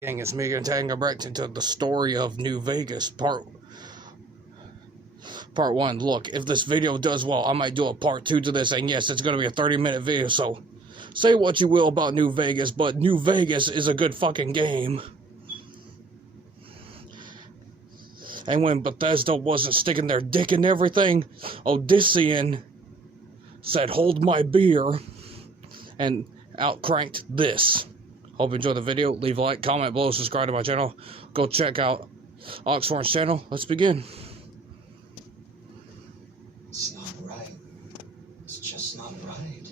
Gang, it's me and Tanga back into the story of New Vegas, part 1. Look, if this video does well, I might do a part 2 to this, and yes, it's going to be a 30-minute video, so say what you will about New Vegas, but New Vegas is a good fucking game. And when Bethesda wasn't sticking their dick in everything, Odyssean said, "Hold my beer," and outcranked this. Hope you enjoyed the video. Leave a like, comment below, subscribe to my channel. Go check out Oxhorn's channel. Let's begin. It's not right. It's just not right.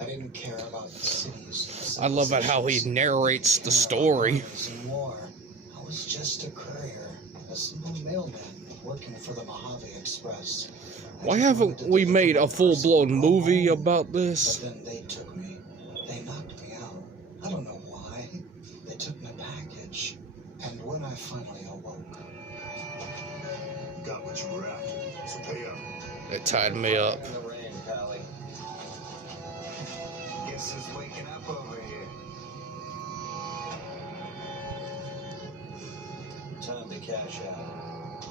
I didn't care about the cities. I love it how he narrates the story. I was just a courier, a simple mailman working for the Mojave Express. Why haven't we made a full-blown movie about this? But then they took me. They knocked me out. I don't know why. They took my package. And when I finally awoke... Got what you were after, so pay up. It tied me up. In the rain, Callie. Guess who's waking up over here? Time to cash out.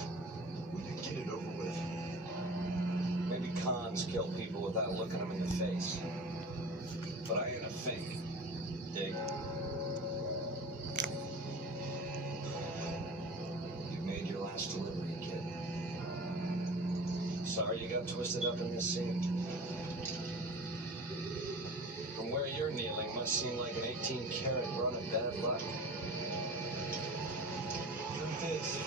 Will you get it over with? Maybe cons kill people without looking them in the face. But I ain't a fink. Dig? You made your last delivery, kid. Sorry you got twisted up in this scene. From where you're kneeling must seem like an 18-karat run of bad luck. Truth is,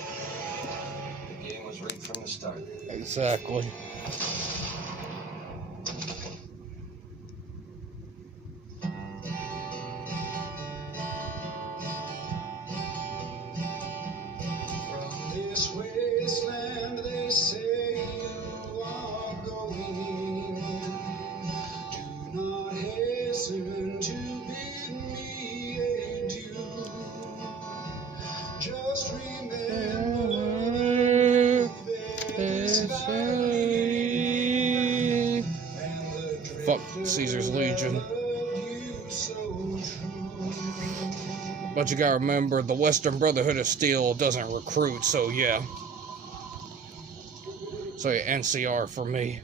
the game was rigged from the start. Exactly. This wasteland they say you are going. Do not hasten to bid me adieu. Just remember this valley and the Fuck Caesar's Legion. But you gotta remember, the Western Brotherhood of Steel doesn't recruit, so yeah. So yeah, NCR for me.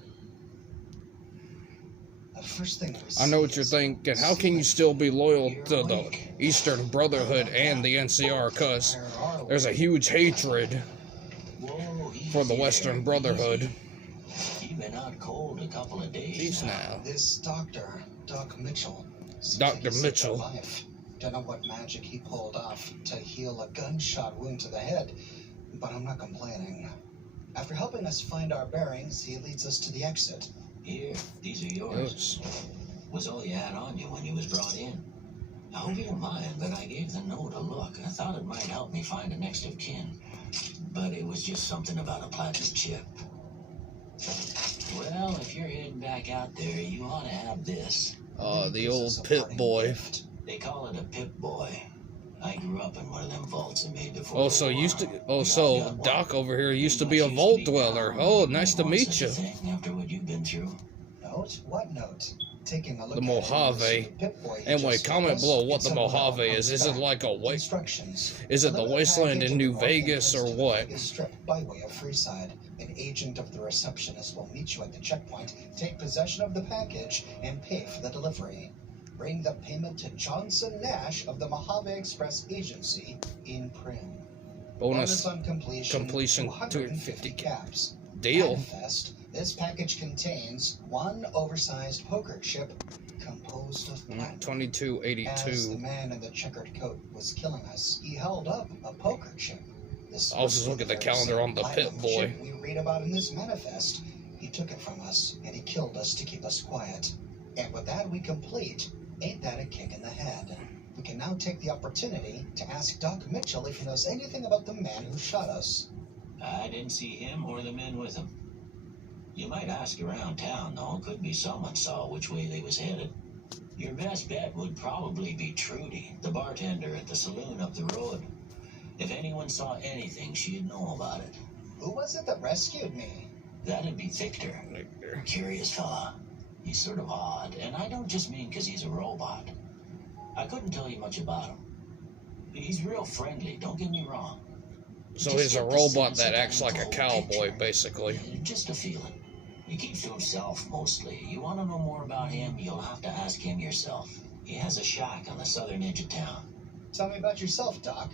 I know what you're thinking. How can you still be loyal to the Eastern Brotherhood and the NCR? Because there's a huge hatred for the Western Brotherhood. You've been out cold a couple of days now. This doctor, Doc Mitchell. Dr. Mitchell. Don't know what magic he pulled off to heal a gunshot wound to the head, but I'm not complaining. After helping us find our bearings, he leads us to the exit. Here, these are yours. Was all you had on you when you was brought in. I hope you don't mind, but I gave the note a look. I thought it might help me find a next of kin, but it was just something about a platinum chip. Well, if you're heading back out there, you ought to have this. The old Pit Boy. They call it a Pip Boy. I grew up in one of them vaults and made before. Oh, so so Doc over here used to be a vault dweller. Oh, nice to meet you. After what you've been through. Note? What note? Taking a look The Mojave. Anyway, comment below what the Mojave is. Is it like a Is it the wasteland in New Vegas or what? By way of Freeside, an agent of the receptionist will meet you at the checkpoint, take possession of the package, and pay for the delivery. Bring the payment to Johnson Nash of the Mojave Express Agency in Prim. Bonus on completion 250 caps. Deal. Manifest, this package contains one oversized poker chip composed of platinum. 2282. As the man in the checkered coat was killing us, he held up a poker chip. I was just looking at the calendar on the Pit Boy. We read about in this manifest. He took it from us, and he killed us to keep us quiet. And with that, we complete. Ain't that a kick in the head? We can now take the opportunity to ask Doc Mitchell if he knows anything about the man who shot us. I didn't see him or the men with him. You might ask around town, though. Could be someone saw which way they was headed. Your best bet would probably be Trudy, the bartender at the saloon up the road. If anyone saw anything, she'd know about it. Who was it that rescued me? That'd be Victor. Curious fella. He's sort of odd, and I don't just mean because he's a robot. I couldn't tell you much about him. He's real friendly, don't get me wrong. So Just he's a get the robot sense that of acts like a the cowboy, picture. basically. Just a feeling. He keeps to himself mostly. You want to know more about him, you'll have to ask him yourself. He has a shack on the southern edge of town. Tell me about yourself, Doc.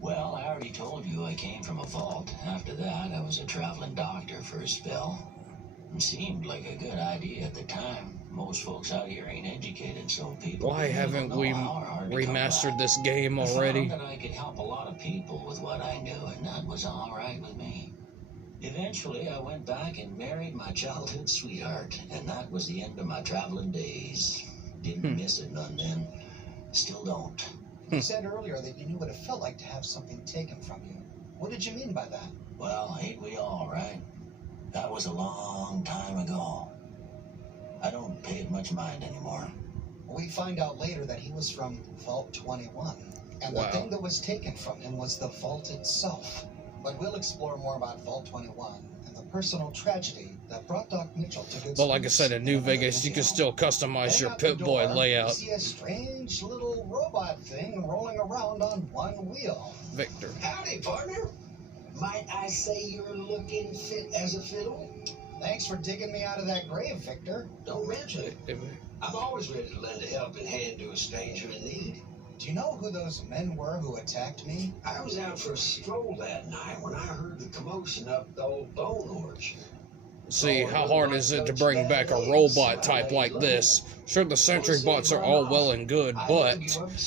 Well, I already told you I came from a vault. After that, I was a traveling doctor for a spell. It seemed like a good idea at the time. Most folks out here ain't educated, so people... Why haven't know we how hard to come remastered by. this game I already? found that I could help a lot of people with what I knew, and that was all right with me. Eventually, I went back and married my childhood sweetheart, and that was the end of my traveling days. Didn't miss it none then. Still don't. You said earlier that you knew what it felt like to have something taken from you. What did you mean by that? Well, ain't we all, right? That was a long time ago. I don't pay it much mind anymore. We find out later that he was from Vault 21, and Wow. the thing that was taken from him was the vault itself. But we'll explore more about Vault 21 and the personal tragedy that brought Doc Mitchell to good But like I spirits said, in New another Vegas, you can video. still customize Heading your out the Pip-Boy door, layout. You see a strange little robot thing rolling around on one wheel. Victor. Howdy, partner. Might I say you're looking fit as a fiddle? Thanks for digging me out of that grave, Victor. Don't mention it. I'm always ready to lend a helping hand to a stranger in need. Do you know who those men were who attacked me? I was out for a stroll that night when I heard the commotion up the old bone orchard. See, how hard is it to bring back a robot type like this? Sure, the sentry bots are all well and good, but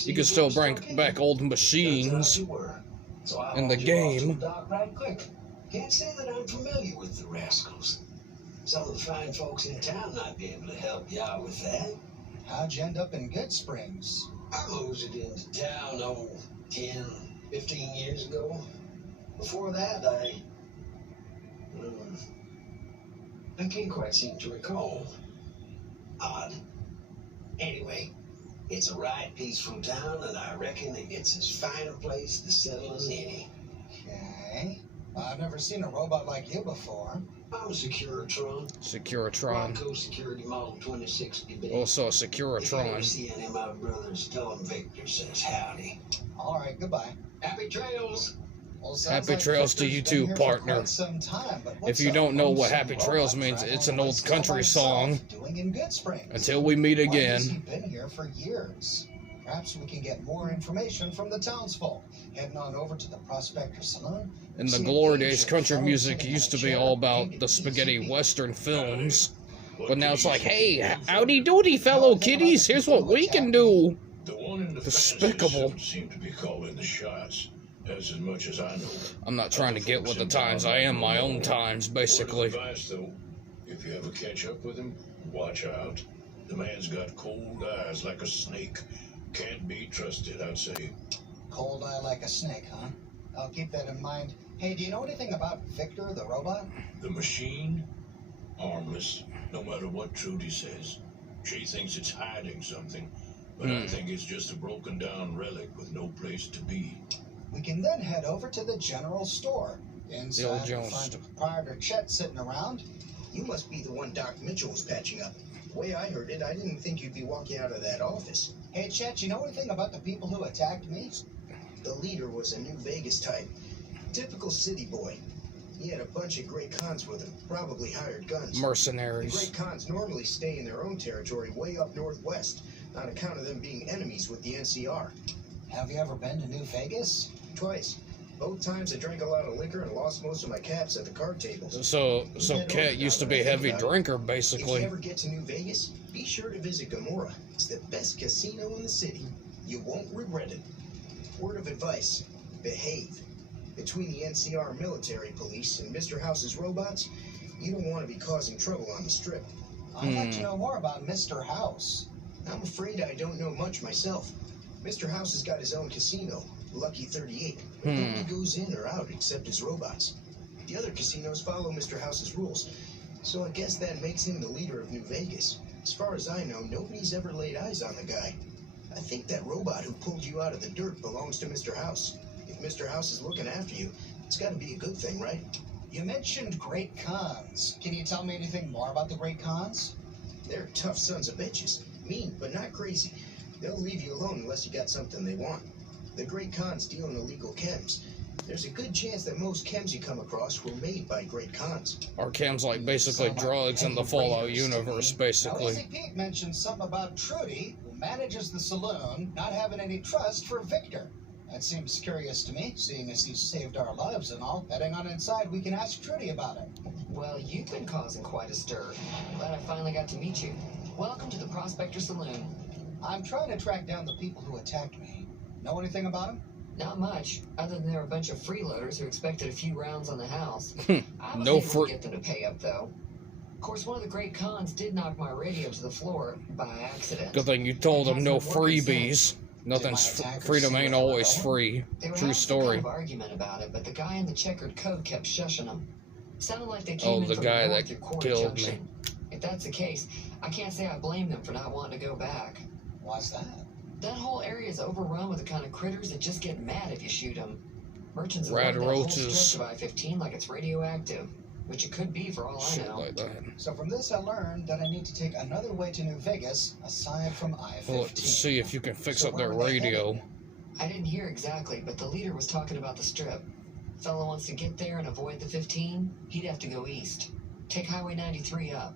you can still bring back old machines in the game. Right quick. Can't say that I'm familiar with the rascals. Some of the fine folks in town might be able to help you out with that. How'd you end up in Good Springs? I moved into town, 10, 15 years ago. Before that, I can't quite seem to recall. Odd. Anyway, it's a right peaceful town, and I reckon it's as fine a place to settle as any. Okay. I've never seen a robot like you before. I'm a Securitron. Securitron. Bronco Security Model 2060B. Also a If you ever Securitron. see any of my brothers, tell them Victor says howdy. All right, goodbye. Happy trails! Well, sounds Happy like trails to Victor's you been too, here for partner. quite some time, but If what's you a don't know what lonesome Happy robot Trails means, traveling it's an by old himself country song. Doing in Good Springs. Until we meet Why again. has he been here for years? Perhaps we can get more information from the townsfolk. Heading on over to the Prospector Saloon. In the see a glory gauge days, of country fellow music sitting in used a to be chair, all about painted the spaghetti easy. western films. What But now can it's you like, say? hey, howdy doody, fellow kiddies, here's what we can do. The one in the Despicable. fancy suit seemed to be calling the shots. That's as much as I know. I'm not trying to get with the times, I am my own times, basically. Word of advice, though, if you ever catch up with him, watch out. The man's got cold eyes like a snake. Can't be trusted, I'd say. Cold eye like a snake, huh? I'll keep that in mind. Hey, do you know anything about Victor, the robot? The machine? Harmless, no matter what Trudy says. She thinks it's hiding something, but I think it's just a broken down relic with no place to be. We can then head over to the general store. Inside, The old we'll general find store. Proprietor Chet sitting around. You must be the one Doc Mitchell was patching up. The way I heard it, I didn't think you'd be walking out of that office. Hey, Chet, you know anything about the people who attacked me? The leader was a New Vegas type. Typical city boy. He had a bunch of Great Khans with him, probably hired guns. The Mercenaries. Great Khans normally stay in their own territory way up northwest, on account of them being enemies with the NCR. Have you ever been to New Vegas? Twice. Both times I drank a lot of liquor and lost most of my caps at the card tables. So Cat used to be a heavy drinker, If you basically. ever get to New Vegas, be sure to visit Gomorrah. It's the best casino in the city. You won't regret it. Word of advice, behave. Between the NCR military police and Mr. House's robots, you don't want to be causing trouble on the strip. I'd like to know more about Mr. House. I'm afraid I don't know much myself. Mr. House has got his own casino, Lucky 38. But nobody goes in or out except his robots. The other casinos follow Mr. House's rules, so I guess that makes him the leader of New Vegas. As far as I know, nobody's ever laid eyes on the guy. I think that robot who pulled you out of the dirt belongs to Mr. House. If Mr. House is looking after you, it's got to be a good thing, right? You mentioned Great Khans. Can you tell me anything more about the Great Khans? They're tough sons of bitches. Mean, but not crazy. They'll leave you alone unless you got something they want. The Great Khans deal in illegal chems. There's a good chance that most chems you come across were made by Great Khans. Or chems like basically drugs in the Fallout universe, Now, basically. Easy Pete mentioned something about Trudy, who manages the saloon, not having any trust for Victor. That seems curious to me, seeing as he's saved our lives and all. Heading on inside, we can ask Trudy about it. Well, you've been causing quite a stir. Glad I finally got to meet you. Welcome to the Prospector Saloon. I'm trying to track down the people who attacked me. Know anything about them? Not much, other than they're a bunch of freeloaders who expected a few rounds on the house. I was No able free- to get them to pay up, though. Of course, one of the Great Khans did knock my radio to the floor by accident. Good thing you told them no freebies. Nothing's freedom ain't always free. They were True having some story. kind of argument about it, but the guy in the checkered coat kept shushing them. Sounded like they Oh, came in the from guy the that north through Quarter killed me. Junction. If that's the case, I can't say I blame them for not wanting to go back. Why's that? That whole area is overrun with the kind of critters that just get mad if you shoot them. Merchants Rad avoid that whole roaches. stretch of I-15 like it's radioactive, which it could be for all I Shit know. like that. So from this, I learned that I need to take another way to New Vegas, aside from I-15. Well, let's see if you can fix So up their where were they radio. I didn't hear exactly, but the leader was talking about the strip. Fellow wants to get there and avoid the 15, he'd have to go east. Take Highway 93 up.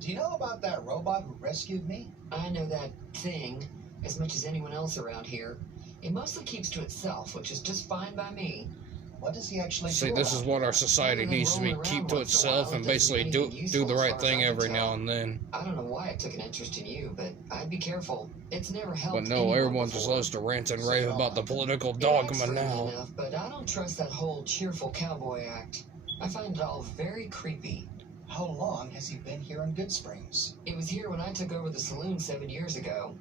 Do you know about that robot who rescued me? I know that thing as much as anyone else around here. It mostly keeps to itself, which is just fine by me. What does he actually See, do? this is around what here? our society needs to be: keep to itself and basically do the right thing every now and then. I don't know why it took an interest in you, but I'd be careful. It's never helped. But no, anyone everyone just before. loves to rant and rave about the political It dogma acts friendly now. enough, but I don't trust that whole cheerful cowboy act. I find it all very creepy. How long has he been here in Good Springs? It was here when I took over the saloon 7 years ago.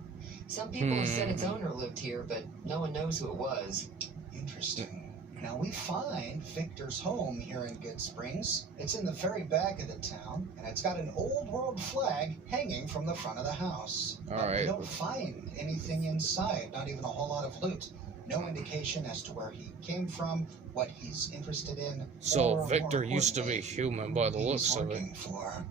Some people have said its owner lived here, but no one knows who it was. Interesting. Now we find Victor's home here in Good Springs. It's in the very back of the town, and it's got an old world flag hanging from the front of the house. All But we right. don't find anything inside, not even a whole lot of loot. No indication as to where he came from, what he's interested in. So or, Victor more used to be importantly, human by the who looks he's of it. working for.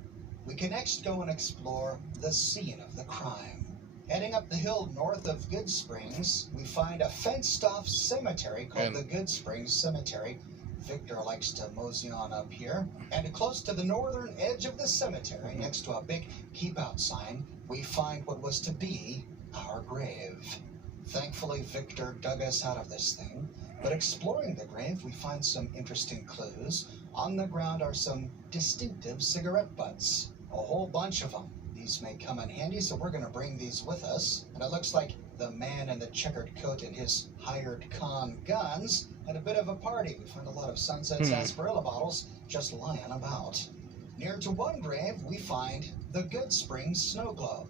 We can next go and explore the scene of the crime. Heading up the hill north of Good Springs, we find a fenced-off cemetery called And- the Good Springs Cemetery. Victor likes to mosey on up here. And close to the northern edge of the cemetery, next to a big keep-out sign, we find what was to be our grave. Thankfully, Victor dug us out of this thing. But exploring the grave, we find some interesting clues. On the ground are some distinctive cigarette butts. A whole bunch of them. These may come in handy, so we're going to bring these with us. And it looks like the man in the checkered coat and his hired con guns had a bit of a party. We find a lot of Sunset sarsaparilla bottles just lying about. Near to one grave, we find the Good Springs snow globe.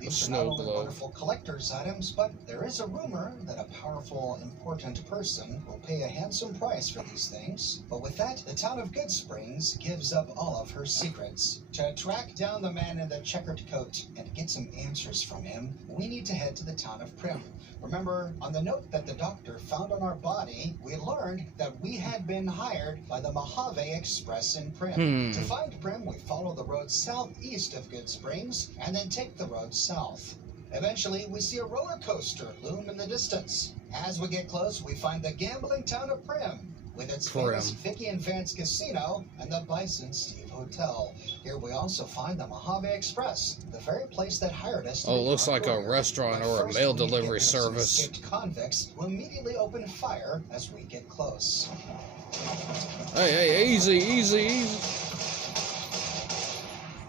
These are not Snow only globe. wonderful collector's items, but there is a rumor that a powerful, important person will pay a handsome price for these things. But with that, the town of Good Springs gives up all of her secrets. To track down the man in the checkered coat and get some answers from him, we need to head to the town of Prim. Remember, on the note that the doctor found on our body, we learned that we had been hired by the Mojave Express in Prim. To find Prim, we follow the road southeast of Good Springs and then take the road south. Eventually, we see a roller coaster loom in the distance. As we get close, we find the gambling town of Prim, with its famous Vicky and Vance Casino and the Bison Steve Hotel. Here we also find the Mojave Express, the very place that hired us to Oh, it be looks our like a courier. restaurant But or a first, mail we need to get delivery rid of some service. escaped convicts who immediately open fire as we get close. Hey, easy, easy, easy.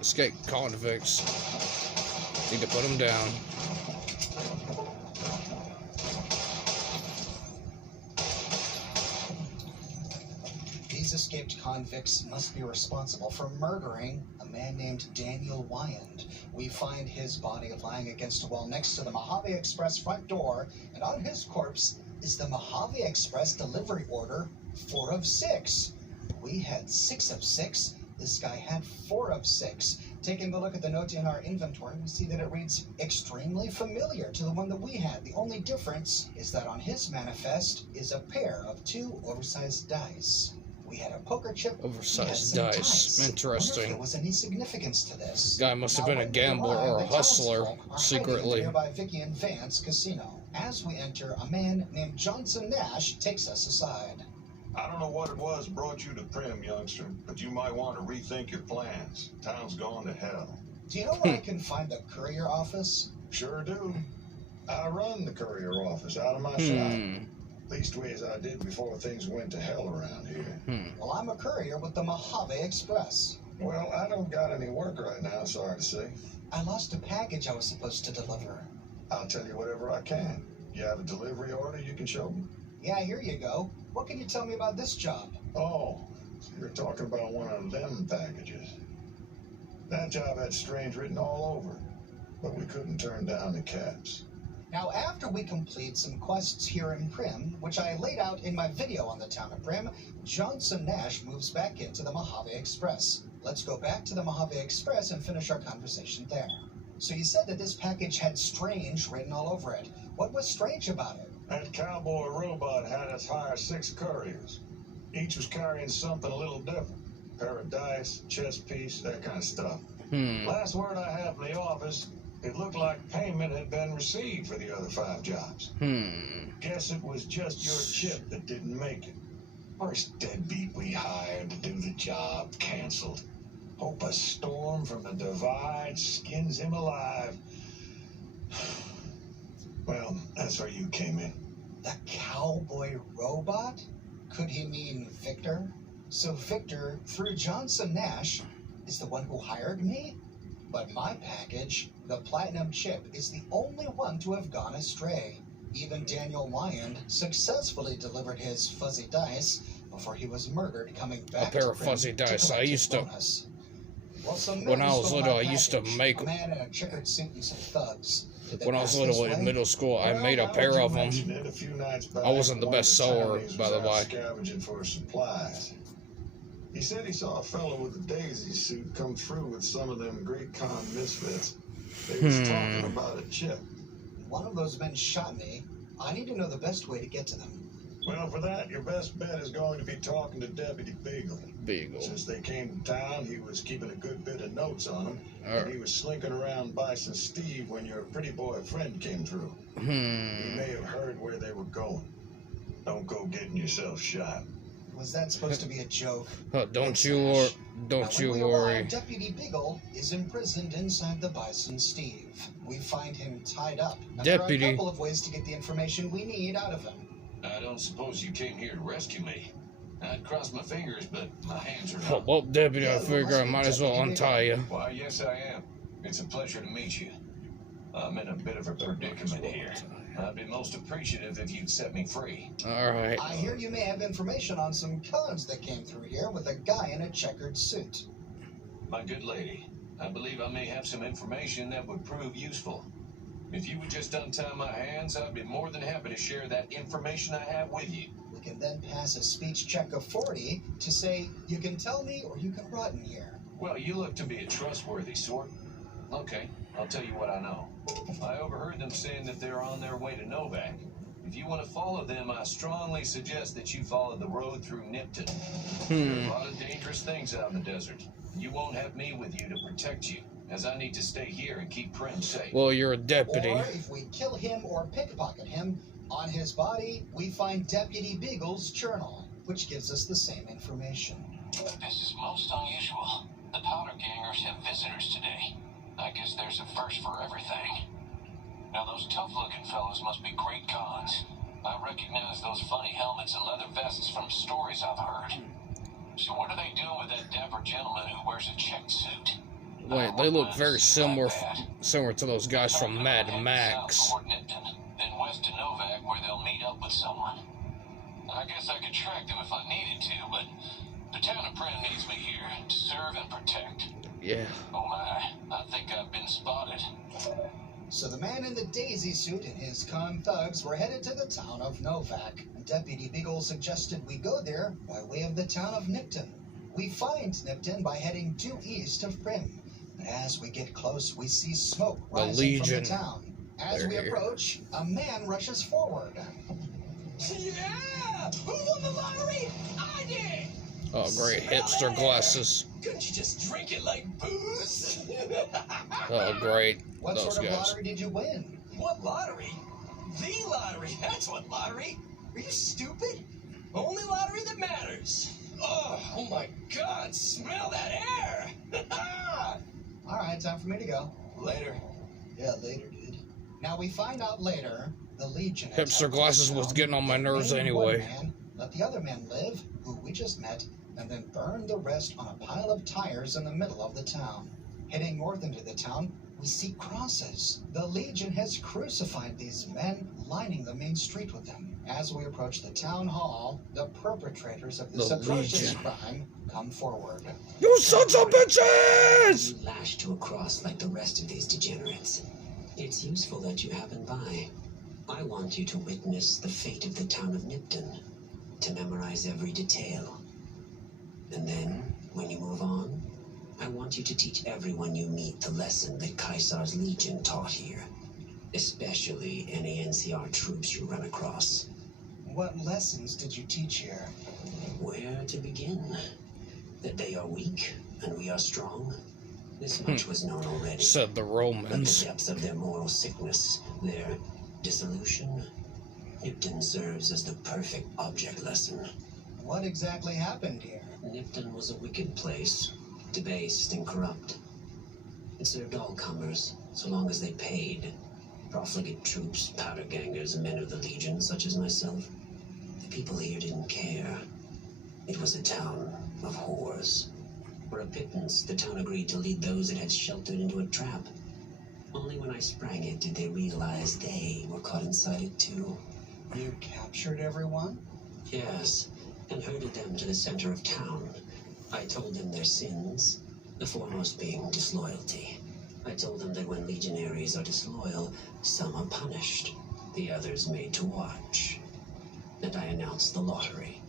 Escaped convicts. Need to put them down. These escaped convicts must be responsible for murdering a man named Daniel Wyand. We find his body lying against a wall next to the Mojave Express front door, and on his corpse is the Mojave Express delivery order 4 of 6. We had 6 of 6. This guy had 4 of 6. Taking a look at the note in our inventory, we see that it reads extremely familiar to the one that we had. The only difference is that on his manifest is a pair of 2 oversized dice. We had a poker chip. Oversized we had some dice. dice. I wonder if Interesting. there was any significance to this. Guy must have Now, been a when we gambler arrived, or a the hustler townsfolk are hiding in the secretly. nearby Vicky and Vance Casino. As we enter, a man named Johnson Nash takes us aside. I don't know what it was brought you to Prim, youngster, but you might want to rethink your plans. Town's gone to hell. Do you know where I can find the courier office? Sure do. I run the courier office out of my shop. Leastways I did before things went to hell around here. Well, I'm a courier with the Mojave Express. Well, I don't got any work right now, sorry to say. I lost a package I was supposed to deliver. I'll tell you whatever I can. You have a delivery order you can show me? Yeah, here you go. What can you tell me about this job? Oh, so you're talking about one of them packages. That job had Strange written all over, but we couldn't turn down the cabs. Now, after we complete some quests here in Prim, which I laid out in my video on the town of Prim, Johnson Nash moves back into the Mojave Express. Let's go back to the Mojave Express and finish our conversation there. So you said that this package had Strange written all over it. What was strange about it? That cowboy robot had us hire 6 couriers. Each was carrying something a little different. Pair of dice, chess piece, that kind of stuff. Last word I have from the office, it looked like payment had been received for the other 5 jobs. Guess it was just your chip that didn't make it. First deadbeat we hired to do the job canceled. Hope a storm from the divide skins him alive. Well, that's where you came in. The cowboy robot? Could he mean Victor? So Victor, through Johnson Nash, is the one who hired me? But my package, the Platinum Chip, is the only one to have gone astray. Even Daniel Wyand successfully delivered his fuzzy dice before he was murdered coming back A pair to of Prim fuzzy to dice. collect I his used to- bonus. Well, some When men I was stole little, my I used to package. make- A man in a checkered suit and some thugs. Did they When I was pass little this in way? middle school, I Well, made a now pair that you of them. mention it, a few nights back, I wasn't the one of best sewer, Chinese by the was out way. Scavenging for supplies. He said he saw a fellow with a daisy suit come through with some of them Greek con misfits. They was talking about a chip. One of those men shot me. I need to know the best way to get to them. Well, for that, your best bet is going to be talking to Deputy Beagle. Beagle. Since they came to town, he was keeping a good bit of notes on them, and he was slinking around Bison Steve when your pretty boy friend came through. He may have heard where they were going. Don't go getting yourself shot. Was that supposed to be a joke? Don't you When we worry. arrive, Deputy Beagle is imprisoned inside the Bison Steve. We find him tied up. And there are Deputy. a couple of ways to get the information we need out of him. I don't suppose you came here to rescue me. I'd cross my fingers, but my hands are Oh, not. well, Deputy, I figure I might as well untie you. Why, yes, I am. It's a pleasure to meet you. I'm in a bit of a predicament here. I'd be most appreciative if you'd set me free. Alright. I hear you may have information on some cones that came through here with a guy in a checkered suit. My good lady, I believe I may have some information that would prove useful. If you would just untie my hands, I'd be more than happy to share that information I have with you. We can then pass a speech check of 40 to say, you can tell me or you can rot in here. Well, you look to be a trustworthy sort. Okay, I'll tell you what I know. I overheard them saying that they're on their way to Novak. If you want to follow them, I strongly suggest that you follow the road through Nipton. There are a lot of dangerous things out in the desert. You won't have me with you to protect you, as I need to stay here and keep Prim safe. Well, you're a deputy. Or if we kill him or pickpocket him, on his body we find Deputy Beagle's journal, which gives us the same information. This is most unusual. The Powder Gangers have visitors today. I guess there's a first for everything. Now those tough-looking fellows must be great cons. I recognize those funny helmets and leather vests from stories I've heard. So what are they doing with that dapper gentleman who wears a checked suit? Wait, they look very similar to those guys from Mad Max. Toward Nipton, then west to Novak, where they'll meet up with someone. I guess I could track them if I needed to, but the town of Prim needs me here to serve and protect. Yeah. Oh my, I think I've been spotted. So the man in the daisy suit and his con thugs were headed to the town of Novak. And Deputy Beagle suggested we go there by way of the town of Nipton. We find Nipton by heading due east of Prim. But as we get close, we see smoke rising from Legion. the town. As They're we here. approach, a man rushes forward. Yeah! Who won the lottery? I did! Oh, great. Hipster glasses. Couldn't you just drink it like booze? Oh, great. What Those sort of guys. lottery did you win? What lottery? The lottery. That's what lottery. Are you stupid? Only lottery that matters. Oh my God! Smell that air. All right, time for me to go. Later. Yeah, later, dude. Now we find out later the Legion. attacked Hipster glasses the was town, getting on my nerves made anyway. one man, let the other men live, who we just met, and then burned the rest on a pile of tires in the middle of the town. Heading north into the town, we see crosses. The Legion has crucified these men, lining the main street with them. As we approach the town hall, the perpetrators of this The atrocious Legion. crime come forward. You sons of bitches! You lash to a cross like the rest of these degenerates. It's useful that you happen by. I want you to witness the fate of the town of Nipton, to memorize every detail. And then, when you move on, I want you to teach everyone you meet the lesson that Caesar's Legion taught here, especially any NCR troops you run across. What lessons did you teach here? Where to begin? That they are weak and we are strong? This much was known already. Said the But the Romans. depths of their moral sickness, their dissolution, Nipton serves as the perfect object lesson. What exactly happened here? Nipton was a wicked place, debased and corrupt. It served all comers, so long as they paid. Profligate troops, powder gangers, and men of the Legion, such as myself. The people here didn't care. It was a town of whores. For a pittance, the town agreed to lead those it had sheltered into a trap. Only when I sprang it did they realize they were caught inside it too. You captured everyone? Yes, and herded them to the center of town. I told them their sins, the foremost being disloyalty. I told them that when legionaries are disloyal, some are punished, the others made to watch. And I announced the lottery.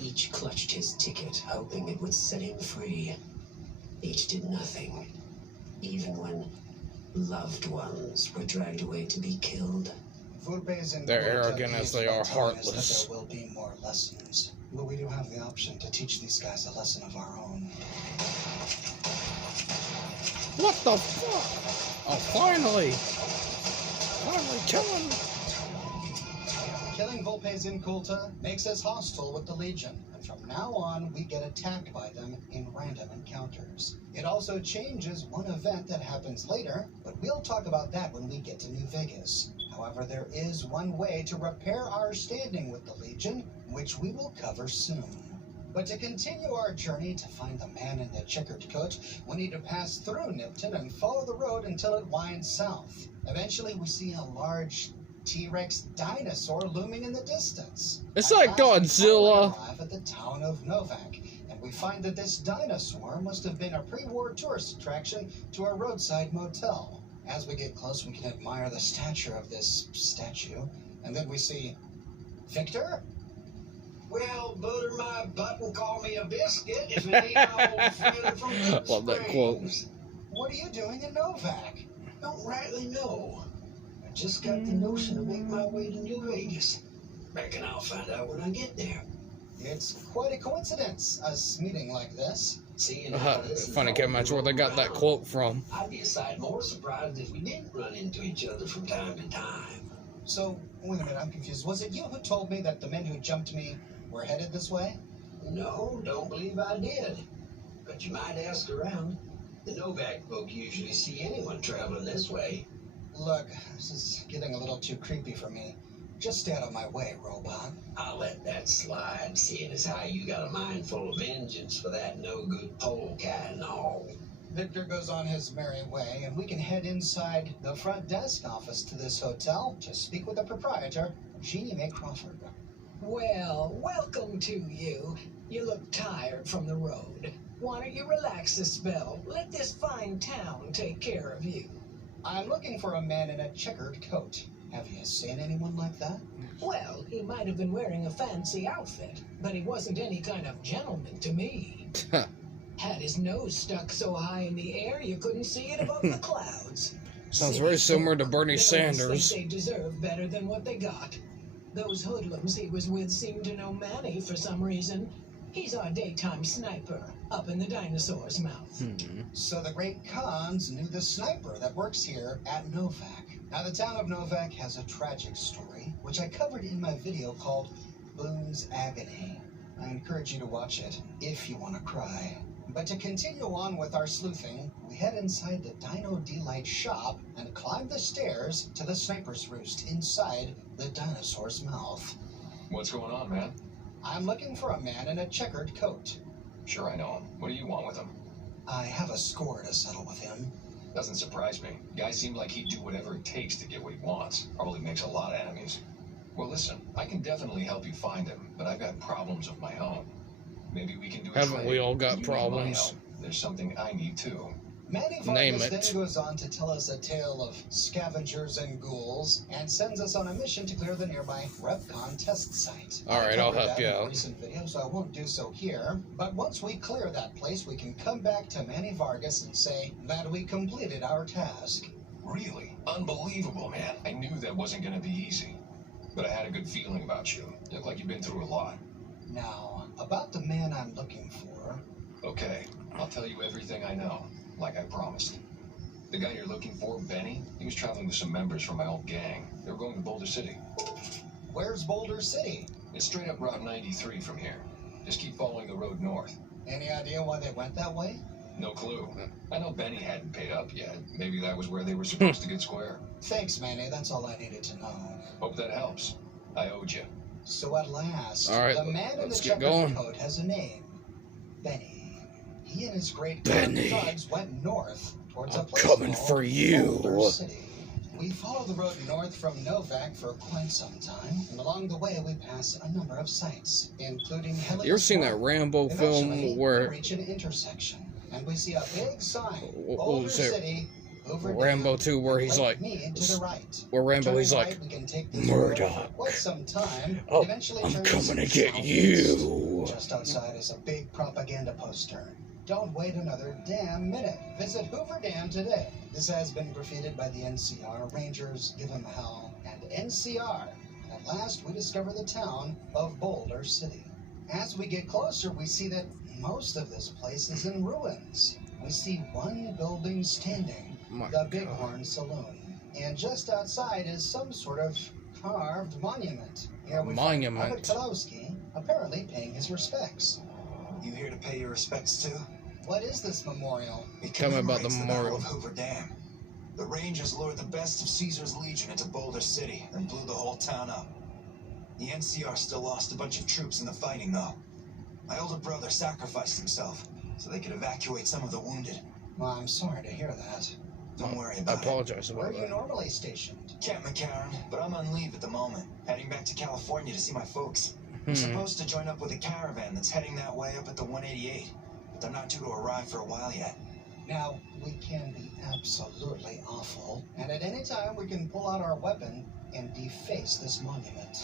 Each clutched his ticket, hoping it would set him free. Each did nothing, even when loved ones were dragged away to be killed. Vulpes and They're Gulta arrogant as leads they by are telling us that heartless. There will be more lessons, but we do have the option to teach these guys a lesson of our own. What the fuck? Oh, finally! Finally killing. Killing Vulpes in Kulta makes us hostile with the Legion, and from now on we get attacked by them in random encounters. It also changes one event that happens later, but we'll talk about that when we get to New Vegas. However, there is one way to repair our standing with the Legion, which we will cover soon. But to continue our journey to find the man in the checkered coat, we need to pass through Nipton and follow the road until it winds south. Eventually, we see a large T-Rex dinosaur looming in the distance. It's At like last, we Godzilla. finally arrive at the town of Novak, and we find that this dinosaur must have been a pre-war tourist attraction to a roadside motel. As we get close, we can admire the stature of this statue, and then we see Victor. Well, butter my butt and call me a biscuit if it ain't my old friend from Good Love that quote. Springs. What are you doing in Novak? Don't rightly know. I just got the notion to make my way to New Vegas. Reckon I'll find out when I get there. It's quite a coincidence, us meeting like this. Seeing how this is Funny, all can't imagine where they got that around, quote from. I'd be a sight more surprised if we didn't run into each other from time to time. So, wait a minute, I'm confused. Was it you who told me that the men who jumped me were headed this way? No, don't believe I did. But you might ask around. The Novak folk usually see anyone traveling this way. Look, this is getting a little too creepy for me. Just stay out of my way, robot. I'll let that slide, seeing as how you got a mind full of vengeance for that no-good polecat and all. Victor goes on his merry way, and we can head inside the front desk office to this hotel to speak with the proprietor, Jeannie Mae Crawford. Well, welcome to you. You look tired from the road. Why don't you relax a spell? Let this fine town take care of you. I'm looking for a man in a checkered coat. Have you seen anyone like that? Well, he might have been wearing a fancy outfit, but he wasn't any kind of gentleman to me. Had his nose stuck so high in the air you couldn't see it above the clouds. Sounds See, very similar to Bernie they always Sanders. think they deserve better than what they got. Those hoodlums he was with seemed to know Manny for some reason. He's our daytime sniper, up in the dinosaur's mouth. So the great Khans knew the sniper that works here at Novak. Now, the town of Novak has a tragic story, which I covered in my video called Boone's Agony. I encourage you to watch it if you want to cry. But to continue on with our sleuthing, we head inside the Dino Delight shop and climb the stairs to the sniper's roost inside the dinosaur's mouth. What's going on, man? I'm looking for a man in a checkered coat. Sure, I know him. What do you want with him? I have a score to settle with him. Doesn't surprise me. Guy seemed like he'd do whatever it takes to get what he wants. Probably makes a lot of enemies. Well, listen, I can definitely help you find him, but I've got problems of my own. Maybe we can do a Haven't trade. we all got You need my problems? help. There's something I need too. Manny Name Vargas it. then goes on to tell us a tale of scavengers and ghouls and sends us on a mission to clear the nearby REPCON test site. All right, I I'll covered help that you in a out. recent video, so I won't do so here. But once we clear that place, we can come back to Manny Vargas and say that we completed our task. Really? Unbelievable, man. I knew that wasn't going to be easy. But I had a good feeling about you. You look like you've been through a lot. Now, about the man I'm looking for. Okay, I'll tell you everything I know, like I promised. The guy you're looking for, Benny, he was traveling with some members from my old gang. They were going to Boulder City. Where's Boulder City? It's straight up Route 93 from here. Just keep following the road north. Any idea why they went that way? No clue. I know Benny hadn't paid up yet. Maybe that was where they were supposed to get square. Thanks, Manny. That's all I needed to know. Hope that helps. I owed you. So at last, All right, the man in the let's get checkered going. coat has a name. Benny. He and his great Benny. thugs went north towards a I'm place coming called for you. Boulder City. We follow the road north from Novak for quite some time, and along the way we pass a number of sites, including Helios. You ever seen that Rambo Eventually, film we where reach an intersection, and we see a big sign, What Boulder was it? City, Hoover Rambo Dam, 2 where he's like, me to the right. where Rambo Turning he's like, right, we can take this Murdoch. road for quite some time, Oh, eventually I'm turn coming to southeast. get you. Just outside is a big propaganda poster. Don't wait another damn minute. Visit Hoover Dam today. This has been graffitied by the NCR. Rangers give him hell. And NCR. At last, we discover the town of Boulder City. As we get closer, we see that most of this place is in ruins. We see one building standing, My the God. Bighorn Saloon. And just outside is some sort of carved monument. Here we find Monument. Albert Kalowski apparently paying his respects. You here to pay your respects too? What is this memorial? It Tell me about the commemorates memorial. Battle of Hoover Dam. The Rangers lured the best of Caesar's Legion into Boulder City and blew the whole town up. The NCR still lost a bunch of troops in the fighting, though. My older brother sacrificed himself so they could evacuate some of the wounded. Well, I'm sorry to hear that. Don't worry I about it. apologize Where are about you that. normally stationed? Camp McCarran, but I'm on leave at the moment, heading back to California to see my folks. I'm Hmm. supposed to join up with a caravan that's heading that way up at the 188, but they're not due to arrive for a while yet. Now, we can be absolutely awful, and at any time we can pull out our weapon and deface this monument.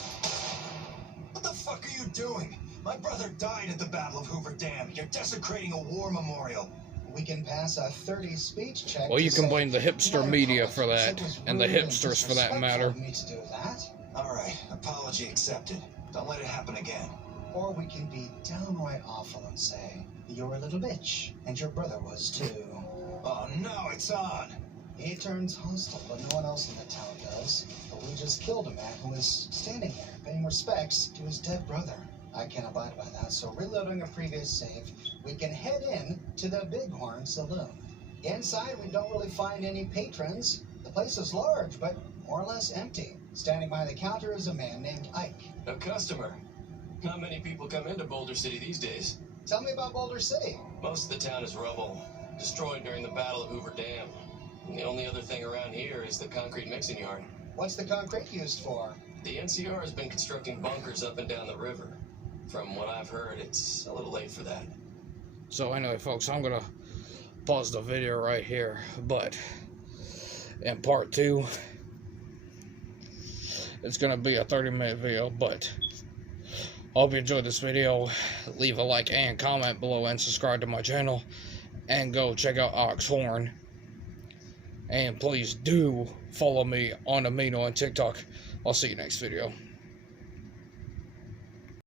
What the fuck are you doing? My brother died at the Battle of Hoover Dam. You're desecrating a war memorial. We can pass a 30 speech check. Well, you to can say, blame the hipster "My media for apologies, that, it was and the rude and hipsters for that disrespectful matter. of me to do that. All right, apology accepted. Don't let it happen again. Or we can be downright awful and say, you're a little bitch, and your brother was too. Oh no, it's on. He turns hostile, but no one else in the town does. But we just killed a man who was standing there, paying respects to his dead brother. I can't abide by that, so reloading a previous save, we can head in to the Bighorn Saloon. Inside, we don't really find any patrons. The place is large, but more or less empty. Standing by the counter is a man named Ike. A customer. Not many people come into Boulder City these days. Tell me about Boulder City. Most of the town is rubble, destroyed during the Battle of Hoover Dam. And the only other thing around here is the concrete mixing yard. What's the concrete used for? The NCR has been constructing bunkers up and down the river. From what I've heard, it's a little late for that. So anyway, folks, I'm gonna pause the video right here, but in part 2 it's gonna be a 30-minute video, but I hope you enjoyed this video. Leave a like and comment below and subscribe to my channel, and go check out Oxhorn, and please do follow me on Amino and TikTok. I'll see you next video.